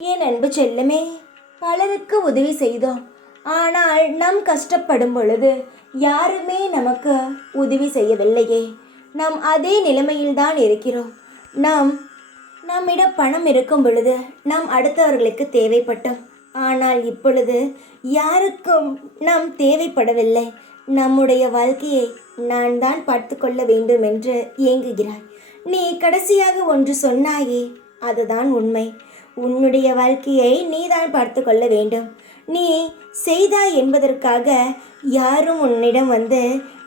என் அன்பு செல்லமே, பலருக்கு உதவி செய்தோம். ஆனால் நம் கஷ்டப்படும் பொழுது யாருமே நமக்கு உதவி செய்யவில்லையே. நாம் அதே நிலைமையில்தான் இருக்கிறோம். நம்மிடம் பணம் இருக்கும் பொழுது நாம் அடுத்தவர்களுக்கு தேவைப்பட்டோம். ஆனால் இப்பொழுது யாருக்கும் நாம் தேவைப்படவில்லை. நம்முடைய வாழ்க்கையை நான் தான் பார்த்து கொள்ள வேண்டும் என்று ஏங்குகிறாய். நீ கடைசியாக ஒன்று சொன்னாயே, அதுதான் உண்மை. உன்னுடைய வாழ்க்கையை நீதான் பார்த்து கொள்ள வேண்டும். நீ செய்தாய் என்பதற்காக யாரும் உன்னிடம் வந்து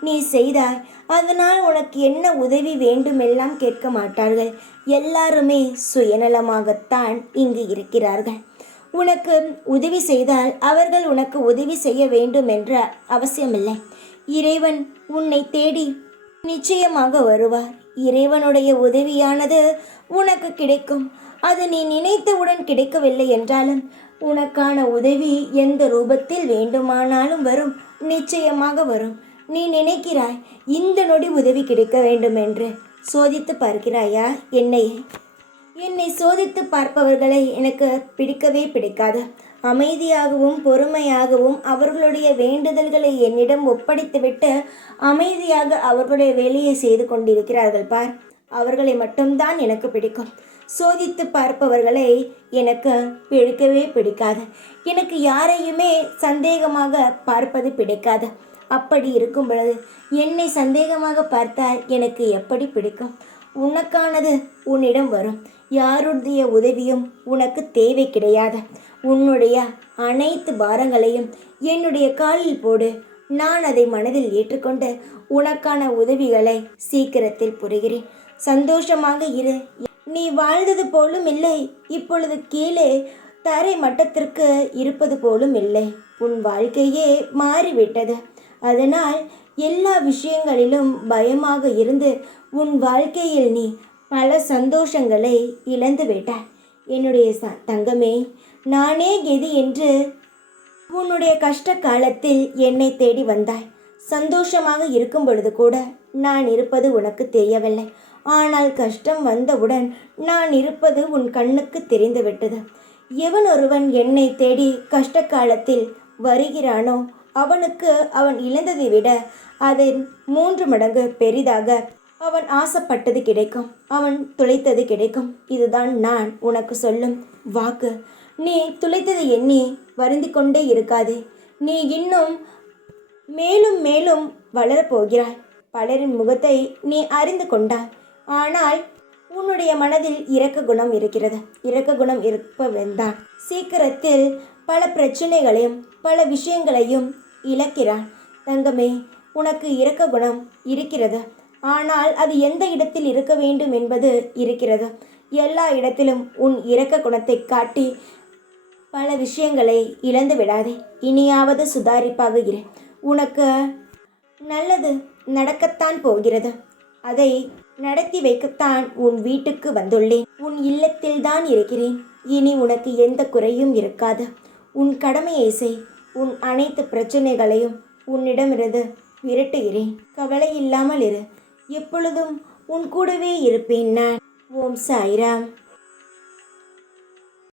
நீ செய்தாய், அதனால் உனக்கு என்ன உதவி வேண்டுமெல்லாம் கேட்க மாட்டார்கள். எல்லாருமே சுயநலமாகத்தான் இங்கு இருக்கிறார்கள். உனக்கு உதவி செய்தால் அவர்கள் உனக்கு உதவி செய்ய வேண்டும் என்ற அவசியமில்லை. இறைவன் உன்னை தேடி நிச்சயமாக வருவார். இறைவனுடைய உதவியானது உனக்கு கிடைக்கும். அது நீ நினைத்தவுடன் கிடைக்கவில்லை என்றாலும் உனக்கான உதவி எந்த ரூபத்தில் வேண்டுமானாலும் வரும். நிச்சயமாக வரும். நீ நினைக்கிறாய் இந்த நொடி உதவி கிடைக்க வேண்டும் என்று. சோதித்து பார்க்கிறாயா என்னை சோதித்து பார்ப்பவர்களை எனக்கு பிடிக்கவே பிடிக்காது. அமைதியாகவும் பொறுமையாகவும் அவர்களுடைய வேண்டுதல்களை என்னிடம் ஒப்படைத்துவிட்டு அமைதியாக அவர்களுடைய வேலையை செய்து கொண்டிருக்கிறார்கள் பார், அவர்களை மட்டும்தான் எனக்கு பிடிக்கும். சோதித்து பார்ப்பவர்களை எனக்கு பிடிக்கவே பிடிக்காது. எனக்கு யாரையுமே சந்தேகமாக பார்ப்பது பிடிக்காது. அப்படி இருக்கும் பொழுது என்னை சந்தேகமாக பார்த்தால் எனக்கு எப்படி பிடிக்கும்? உனக்கானது உன்னிடம் வரும். யாருடைய உதவியும் உனக்கு தேவை கிடையாது. உன்னுடைய அனைத்து பாரங்களையும் என்னுடைய காலில் போடு. நான் அதை மனதில் ஏற்றுக்கொண்டு உனக்கான உதவிகளை சீக்கிரத்தில் புரிகிறேன். சந்தோஷமாக இரு. நீ வாழ்ந்தது போலும் இல்லை, இப்பொழுது கீழே தரை மட்டத்திற்கு இருப்பது போலும் இல்லை. உன் வாழ்க்கையே மாறிவிட்டது. அதனால் எல்லா விஷயங்களிலும் பயமாக இருந்து உன் வாழ்க்கையில் நீ பல சந்தோஷங்களை இழந்து விட்டாய். என்னுடைய தங்கமே, நானே கெதி என்று உன்னுடைய கஷ்ட காலத்தில் என்னை தேடி வந்தாய். சந்தோஷமாக இருக்கும் பொழுது கூட நான் இருப்பது உனக்கு தெரியவில்லை. ஆனால் கஷ்டம் வந்தவுடன் நான் இருப்பது உன் கண்ணுக்கு தெரிந்துவிட்டது. எவன் ஒருவன் என்னை தேடி கஷ்ட காலத்தில் வருகிறானோ அவனுக்கு அவன் இழந்ததை விட அதை 3 மடங்கு பெரிதாக அவன் ஆசைப்பட்டது கிடைக்கும். அவன் துளைத்தது கிடைக்கும். இதுதான் நான் உனக்கு சொல்லும் வாக்கு. நீ துளைத்ததை எண்ணி வருந்தி கொண்டே இருக்காதே. நீ இன்னும் மேலும் மேலும் வளரப்போகிறாய். பலரின் முகத்தை நீ அறிந்து கொண்டாய். ஆனால் உன்னுடைய மனதில் இரக்க குணம் இருக்கிறது. இரக்க குணம் இருப்பவன்தான் சீக்கிரத்தில் பல பிரச்சனைகளையும் பல விஷயங்களையும் இழக்கிறான். தங்கமே, உனக்கு இரக்க குணம் இருக்கிறது. ஆனால் அது எந்த இடத்தில் இருக்க வேண்டும் என்பது இருக்கிறது. எல்லா இடத்திலும் உன் இரக்க குணத்தை காட்டி பல விஷயங்களை இழந்து விடாதே. இனியாவது சுதாரிப்பாக இரு. உனக்கு நல்லது நடக்கத்தான் போகிறது. அதை நடத்தி வைக்கத்தான் உன் வீட்டுக்கு வந்துள்ளேன். உன் இல்லத்தில்தான் இருக்கிறேன். இனி உனக்கு எந்த குறையும் இருக்காது. உன் கடமையை செய். உன் அனைத்து பிரச்சனைகளையும் உன்னிடமிருந்து விரட்டுகிறேன். கவலை இல்லாமல் இரு. எப்பொழுதும் உன் கூடவே இருப்பேன் நான். ஓம் சாய்ராம்.